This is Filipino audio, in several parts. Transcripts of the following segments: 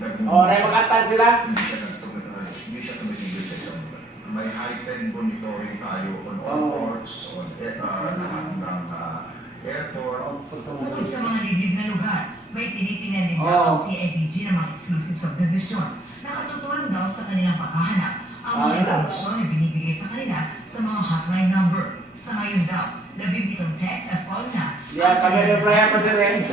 Oh, na mag-atal sila. Hindi siya tumigil sa isang lugar. May heightened monitoring tayo on all ports, on lahat ng airport. Bukod sa mga liblib na lugar, may tinitingnan din daw ang CIDG ng mga exclusive subdivision. Nakatutulong daw sa kanilang paghahanap ang mga impormasyon na binibigay sa kanila sa mga hotline number. Sa ngayon daw, 17 text at call na. Yeah, kami reply pa din.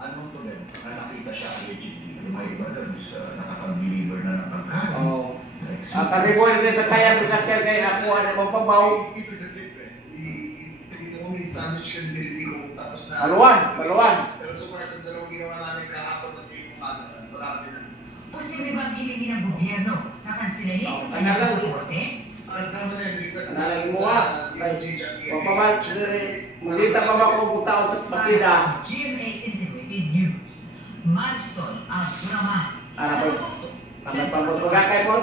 Anong to din? Na nakita siya allegedly. May iba doon sa nakapag-deliver na ng pagkain. Ang karibol din sa kaya po sa kaya kaya ako ano mapabaw. Ito sa clip eh. Only sandwich credibility ko tapos na... Paluan. Pero so far sa dalawang ginawa namin kahapon at yung kumada, wala kami na. Posible bang hilingin ng gobyerno na kansilahin ang Ano lang? pasaporte? Kasama na yung request Analagin mo nga. Mapabaw. Mulita pa ba kung butaw sa partida? GMA Integrated News. Marisol Abduraman. Ano po? Ang pagpagpagkakay po?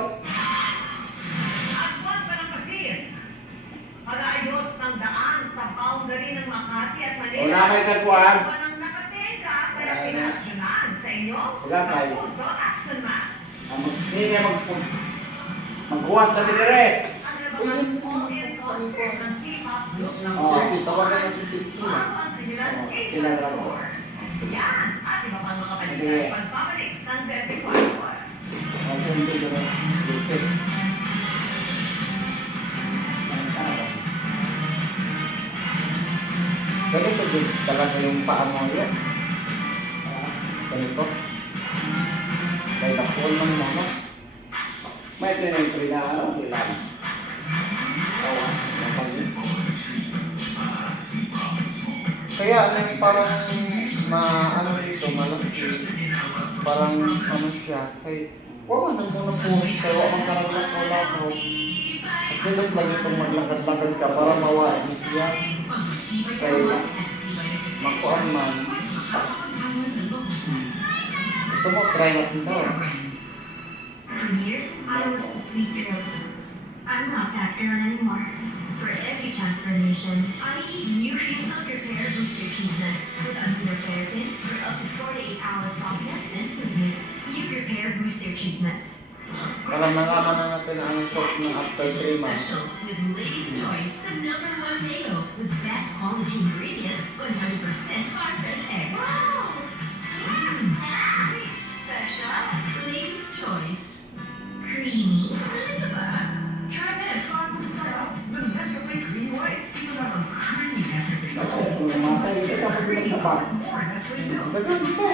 At buwan pa ng Pasir. Pag-aayos ng daan sa boundary ng Makati at Manila. Wala kayo nagpuan. Buwan ang nakateka kaya pinaaksyonan sa inyo. Wala kayo. Ang Puso Action Man. Hindi niya magbuhat na binire. Ang nabang all-in concert ng K-pop group ng Oh, tawagan natin 16 Bago ang kanilang sila Asian lang. tour. Yan at iba pang mga Sige. palitas pagpapalik ng 34 oras. Ganito din talaga yung paa mo yan. Ganito. Kaya dakol ng mga. May tinentry na ano, ilan. Kaya may parang ano dito, malaki. Parang ano siya. Kaya, wala nang muna puhos. Kaya wala kang wala ko. At dilag lang itong maglakad-lakad ka para mawala siya. Kaya, makuan man. Gusto mo, try natin daw. For years, I was the sweet girl. I'm not that girl anymore. For every transformation, I eat new Creamsalt Repair Booster Treatments with aminoferritin for up to 48-hour softness and smoothness. New Repair Booster Treatments. Para malaman na natin ang soap ng after 3 months. Special with Ladies' Choice, the #1 Mayo with best quality ingredients, 100% farm fresh eggs. Wow! Special Ladies' Choice. Creamy. Talaga ba? Try this. Masarap ng Nescafe Creamy White. Ito lang ang creamy Nescafe. Mamatay ito kapag pinagtapa. More Nescafe milk. Dagan ito.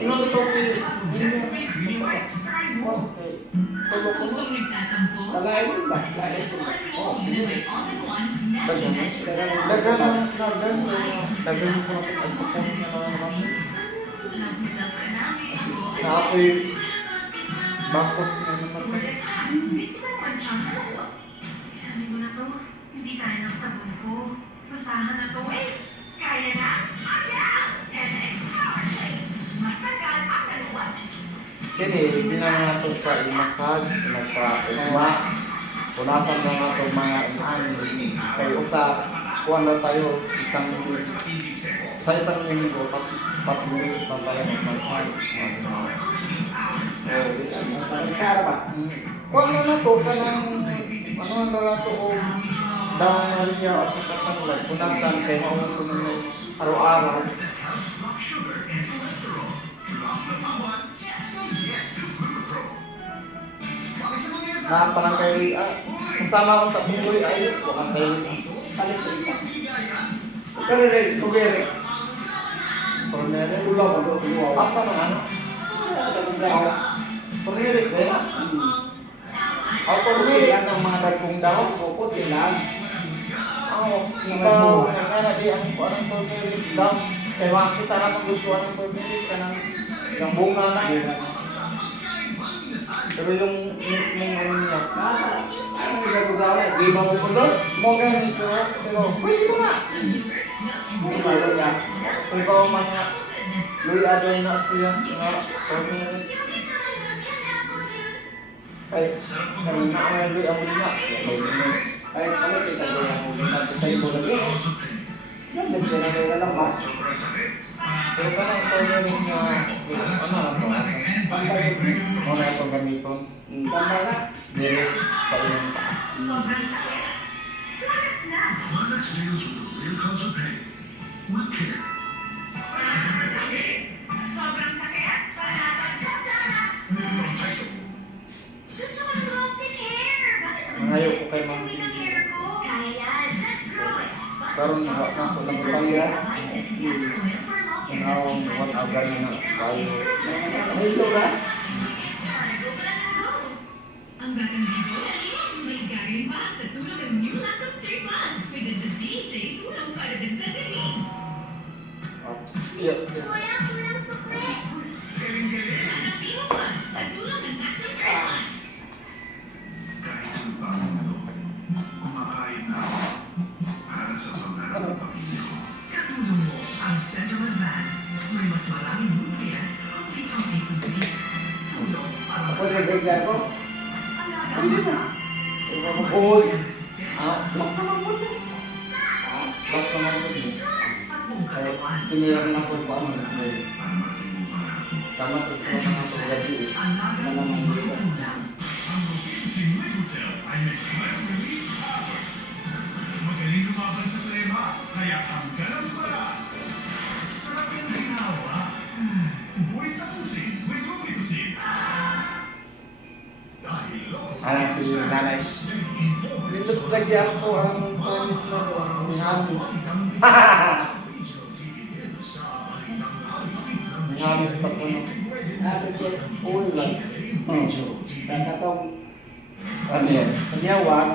Inon ito si... Nescafe Creamy White. Try mo. Okay. Ang pusong nagtatampo. Kalahin mo ba? Kalahin mo. May all-in-one Dagan. Nescafe Dagan. Dagan ko na ang suppose na naman. Love ka namin ako. Naapoy bakos na naman. Biktima naman siya. Sabi mo na to, hindi kaya ng sabon ko. Basahan na to eh. Kaya na? Ayaw! 10x power play. Mas tagal ang dalawa. Kini, hindi na natin sa i-massage, nagpa-igma. Punasan na natin mga inani. Kaya usa, kuha na tayo sa isang linggo, 3 minutes na tayo mag-massage. Kara ba? Kuha na to ka ng, ano na nato o daw na riya at sa katanglag. Punasan kayo, maunod ko na araw-araw. Parang kayo riya. Kasama akong tatlong riya, ayun ko ang kayo riya. Pero rin, kubere. Cornere, Ulaw ba ito? Ulaw. asa naman? Cornere, kaya? Ako cornere, yan ang mga dagkong daw. Puputi lang. Oo, ikaw, nga di ang parang cornere daw. Kaya makita na kung gusto ng cornere ka ng bunga na. Pero yung mismong ano niya, Ano yung gagawin na? Di ba mo po doon? mo ganito, pero pwede mo na. Di ba yun yan? Ikaw mga Luy aday na siya nga cornere. Ay, kami na ang Luy ang lima. Ay, ano kita ko yung tayo mo lagi? Yan, nagsiya na lang ba? Pero sana ang cornere niya, ano, Muna itong gamiton. Tama na. Direct sa iyong paa. Sobrang sakit. Flex na. Flanax deals with the real cause of pain with care. Sobrang sakit. Panatag sa Flanax. From Tyson. Gusto ko ng long hair. Bakit naman Nangayo ko kay Ma'am Sawin ang hair ko. Kaya yan. Let's grow it. Karon na ako lang Pangya. Kunawang what agan na kayo. Hello ka? Ang batang dito, may galing pa sa tulong ng new laptop 3 months. May ganda DJ, tulong para dagdag galing. Oops. Iya. Kulang sukli. Ang Pino Plus sa tulong ng Natural Care Plus. Kahit yung bagong ano, kumakain na ako para sa pangarap ng pamilya ko. Katulong mo ang Central Advance. May mas maraming nutrients, complete from A to Z. Tulong para Ako nagregla ko. Ang alaga. Uy. Ah, plus naman po din. Plus naman po din. At buong Kaya katawan. pinirang na ko pa ano. Para mating mo pangarap mo. Tama sa susunod na ito gabi. Ang laga ng mga kulang. Ang si Miguel ay may quick release power. Magaling lumaban sa klema, kaya tanggal ang para. Sarap yung ginawa. Buhay tapusin with Lumitusin. Dahil Alam si nanay. Dito lagyan ko ang toilet na ko. Ang hamis. Ang hamis pa ko no. Uy lang. Tatapong Ano yan? kanyawag.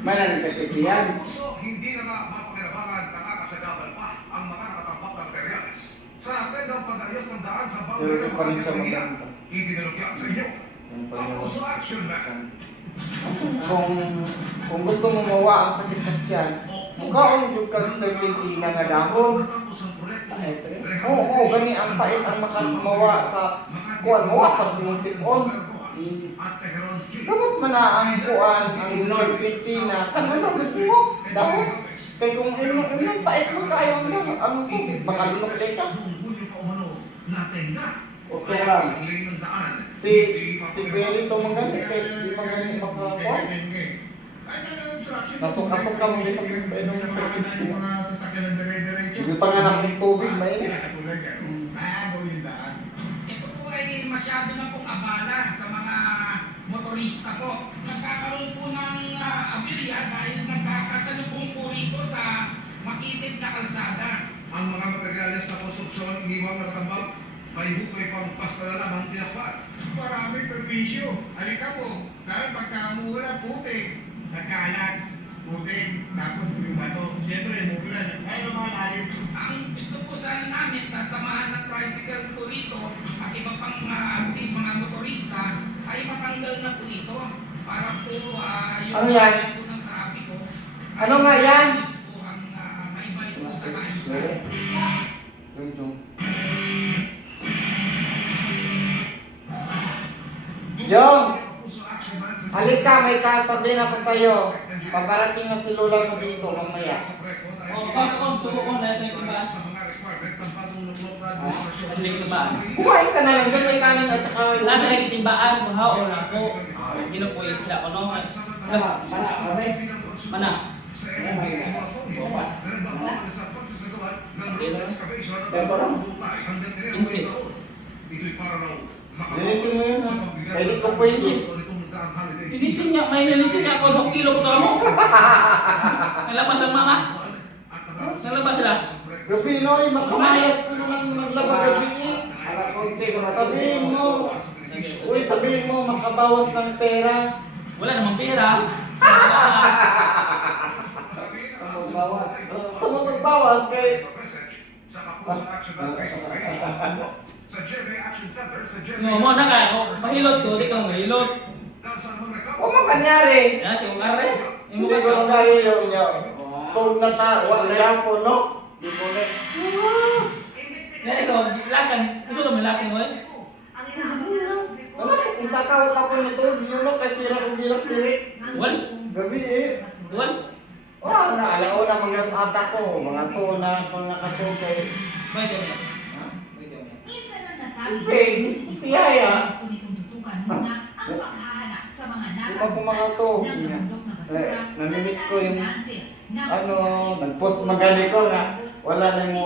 May nanin sa kitiyan. So, hindi na nga mapakinabangan nakakasagabal pa ang mga nakatambak ng materials. Sa atin ang pag-ayos ng daan sa Pero ito pa rin siya maganda. Ibinalugyan sa inyo. Yan pa Ang yun. puso action na. Kung gusto mo mawa ang sakit sa tiyan, mukhaon yung kag serpentina na dahon. Oo, gani ang pait ang makamawa sa kuan mawa pas yung sipon. Dapat man na ang kuan ang serpentina. Ano gusto mo? Dahon. Kaya kung yung pait mo kayo ang tubig, makalunok din ka. Okay lang. Si Belly to magani kay di magani makakuan. Nasok-asok ka mo sa pinong serpentina. Yung tangan ng tubig mainit. Ito po ay masyado na pong abala sa mga motorista po. Nagkakaroon po ng aberya dahil nagkakasalubong po rito sa makitid na kalsada. Ang mga materyales sa konstruksyon, iniwang nakatambak, may hukay pang pasta na lamang tinakpan. Maraming perwisyo. Halika po, dahil pagka umuulan, putik, nagkalat, putik, tapos yung bato. Siyempre, umuulan. Ay, lumalalim. Ang gusto po sana namin, sasamahan ng tricycle po rito at iba pang at least mga motorista ay matanggal na po ito para po yung Ano yan? po ng trapiko. Ano nga yan? Po ang maibalik po sa maayusan. Jong, halika, may kasabihin ako sa'yo. Paparating na si Lola mo dito mamaya. Kumain ka na lang doon, may kanin at saka may Nasa nagtimbaan ko ha o ako. Gino po isla ko no. Mana? Linisin mo yun ha. Kaya di ko pwede. Linisin niya, may nilisin niya ako 2 kilo ko mo. Nalabas ang mga. Nalabas sila. Gabi Noy, makamayas ko naman naglaba gabi. Sabihin mo, uy sabihin mo makabawas ng pera. Wala namang pera. Bawas. Sa mo magbawas kay No, mo na ka ako. Mahilot ko, di ka mahilot. o mo kanyari. Ya, si Ungare. Hindi ko nang kahiyaw niya. Tog na ta, wala po no. Di ko rin. Ngayon ko, lakan. Gusto ko malaking mo eh. Wala ko, kung takawat ako nito, yun kasi sira kong gilak diri. Wal. Gabi eh. Wal. Oh, naalaw na mga ata ko, mga to na kung nakatugay. Wait a minute. Wait a minute. Minsan lang nasa Siyempre, miss ko si Yaya. Gusto nitong tutukan muna ang paghahanap sa mga Di ba kumakato? ng nabundok na basura Namimiss sa ko yung landfill na nag-post magali ko nga. Wala na mo,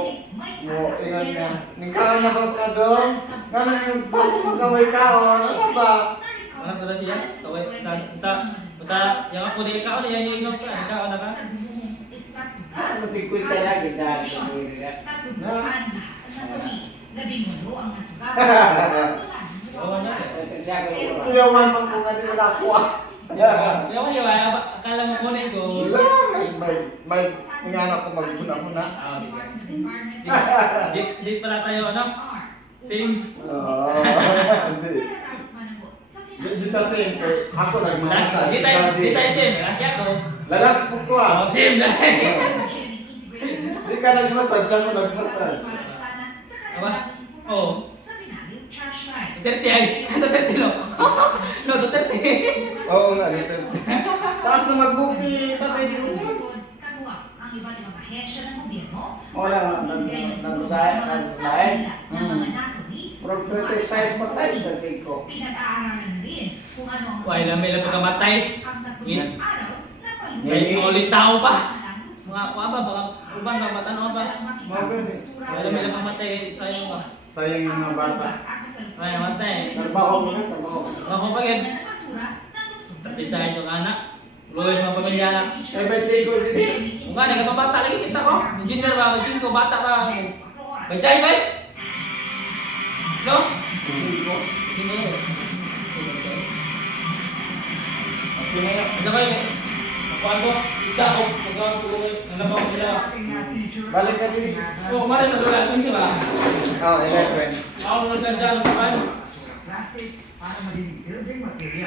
iyon nga. Nagkaon ako ka doon. Nga na yung paso magkamay kaon. Ano ba? Ano ko na siya? Tawag, basta, yung ako din ikaw, yan yung inom ka, ikaw na ka? Ano si Kuya lagi sa akin? Labing-walo ang nasugat. Oo na. Siya ko. Kuyawan man ko nga di wala ko ah. Kaya mo diba, akala mo kunin ko. Wala, may ingana ko magbuna-huna. Ah, di pala tayo, ano? Same. Hindi. Di ta same kay ako nagmamasa. Di tayo same, laki ako. Lalaki po ko ah. Oh, same na. Di ka nagmasad, siya ko nagmasad. Aba? Oo. Duterte ay. Duterte no. No, Duterte. Oo nga, listen. Taas na mag-book si Tatay Di Uno. Ang iba't ibang ahensya ng gobyerno. Wala, nagsasahin. From 35 pa tayo sa 5. Pinag-aaralan rin kung ano ang Why lang may pagkamatay? Ang araw na May ulit tao pa. Mga kuha ba, baka uban ba, matano ba? Wala may pamatay sa'yo ba? Sayang yung mga bata. Ay, matay. Trabaho mo na, trabaho. Ako pa yan. Tati sa inyong anak. Luwin mga pamilya na. Eh, ba't siya ko din? Kung nga, nagkabata lagi kita ko. Engineer ba? Engineer ko, bata pa. May chay, chay? No? Engineer. Okay na yun. Ano ba yun? Kuhaan ko, isda ko. Kuhaan ko, nalabaw ko sila. Balik ka din. Oh, kumari sa relasyon siya ba? Oo, 11. Ako nagkadyan sa kan. Plastic para maging building material.